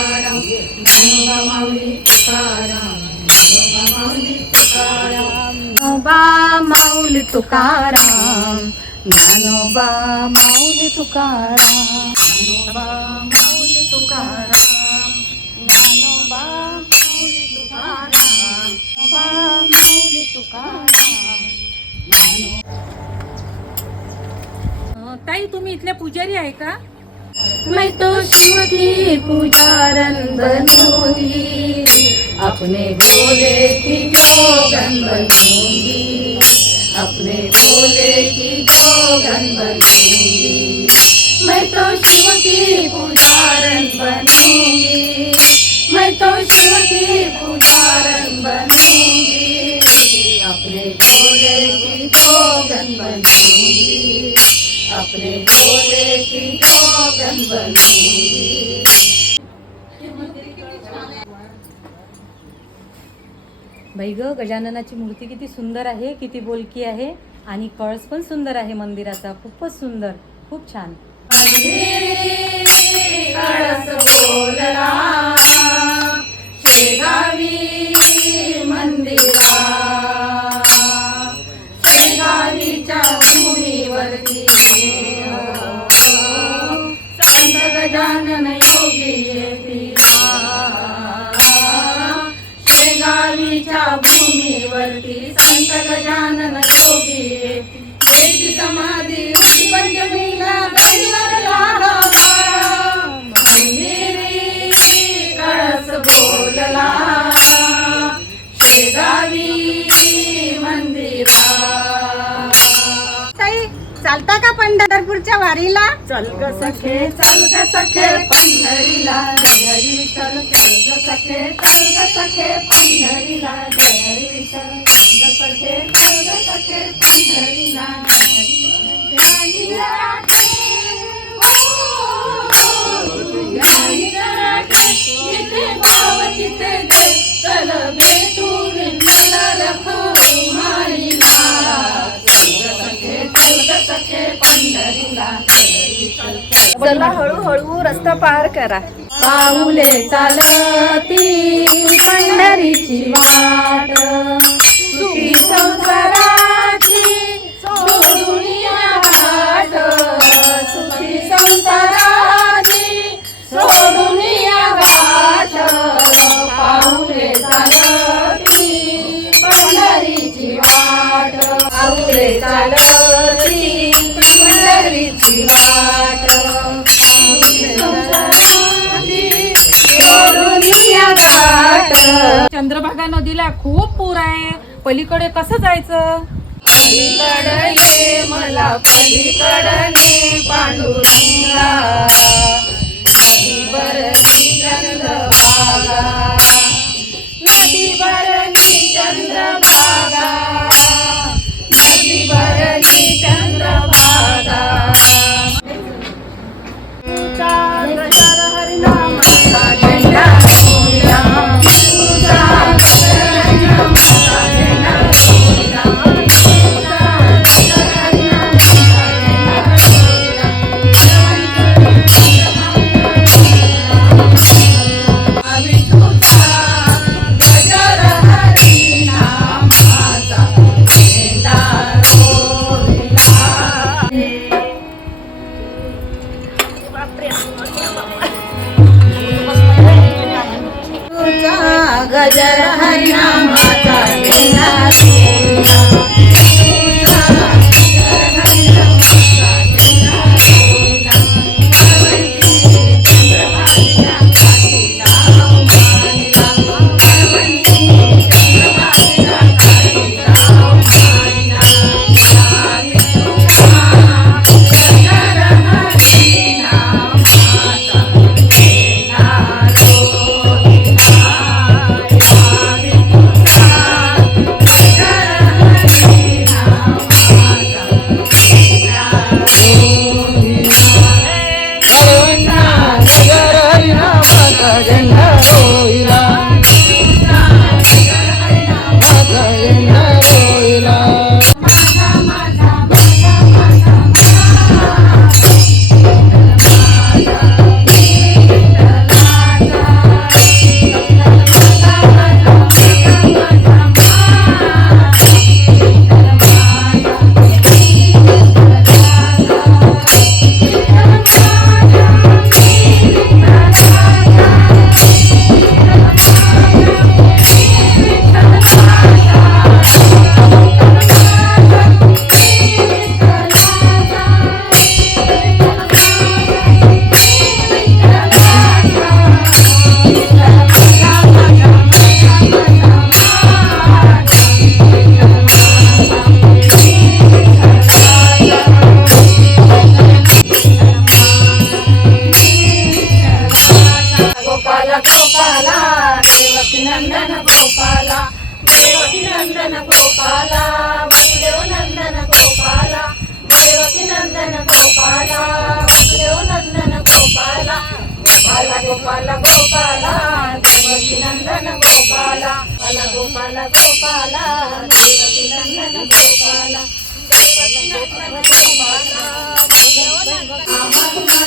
तुकाराम, ज्ञानोबा माऊली तुकाराम, ज्ञानोबा माऊली तुकाराम, ज्ञानोबा माऊली तुकाराम, ज्ञानोबा माऊली तुकाराम, ज्ञानोबा माऊली तुकाराम, ज्ञानोबा माऊली तुकाराम, ज्ञानोबा माऊली तुकाराम. ताई, तुम्ही इथल्या पुजारी आहे का? मैं तो शिव की पुजारन बनूंगी, अपने भोले की जोगन बनूंगी, अपने भोले की जोगन बनूंगी. मैं तो शिव की पुजारन बनूंगी, मैं तो शिव की पुजारन बनूंगी, अपने भोले की जोगन बनूंगी, अपने भोले की जोगन बनूंगी. बाई ग, गजाननाची मूर्ती किती सुंदर आहे, किती बोलकी आहे आणि कळस पण सुंदर आहे मंदिराचा. खूपच सुंदर, खूप छान. कळस बोलला शेगावी मंदिरा, शेगावीच्या भूमीवरती संत गजानन योगी येतीला, शेगावीच्या भूमीवरती संत गजानन योगी येती. देवी समाधी होती पंचमीला गडीवर लाडोबा, मंदिरी कळस बोलला शेगावी मंदिरा. ताई, चालता का पंढरपूरच्या वारीला? चल ग सखे पंढरीला, घरी चल चल ग सखे पंढरीला, घरी चल ग सखे पंढरीला. ज्ञानी राखे, ज्ञानी राखे, जिथे भाव तिथे दे, चल भेटून चल रखमाईला. चला हळूहळू रस्ता पार करा. पाऊले चालती पंढरीची वाट, सुखी संसाराची सोडून या घाट, सुखी संसाराची सोडून या घाट. पाऊले चालती पंढरीची वाट, पाऊले चालती पंढरीची वाट, चंद्रभागा नदीला खूप पूर आहे, पलीकडे कसं जायचं? पलीकडे ये मला पलीकडे पांडुरंगा, नदी भरली चंद्रभागा, नदी भरली चंद्रभागा, नदी भरली चंद्रभागा. गजर हरिनामाचा झेंडा रोविला, तुझा गजर हरिनामाचा झेंडा रोविला, तुझा गजर हरिनामाचा झेंडा रोविला. विठूचा गजर हरिनामाचा झेंडा रोविला. गजर हरिनामाचा झेंडा रोविला, तुझा गजर हरिनामाचा झेंडा रोविला. पार्वती चंद्रभागेच्या काठीला मानिला, पार्वती चंद्रभागेच्या काठीला मानिला. विठूचा गजर हरिनामाचा झेंडा रोविला. गोपाला गोपाला देवकी नंदन गोपाला देवकी नंदन गोपाला वसुदेव नंदन गोपाला देवकी नंदन गोपाला वसुदेव नंदन गोपाला गोपाला गोपाला गोपाला देवकी नंदन गोपाला गोपाला गोपाला देवकी नंदन गोपाला देवकी नंदन गोपाला वसुदेव नंदन गोपाला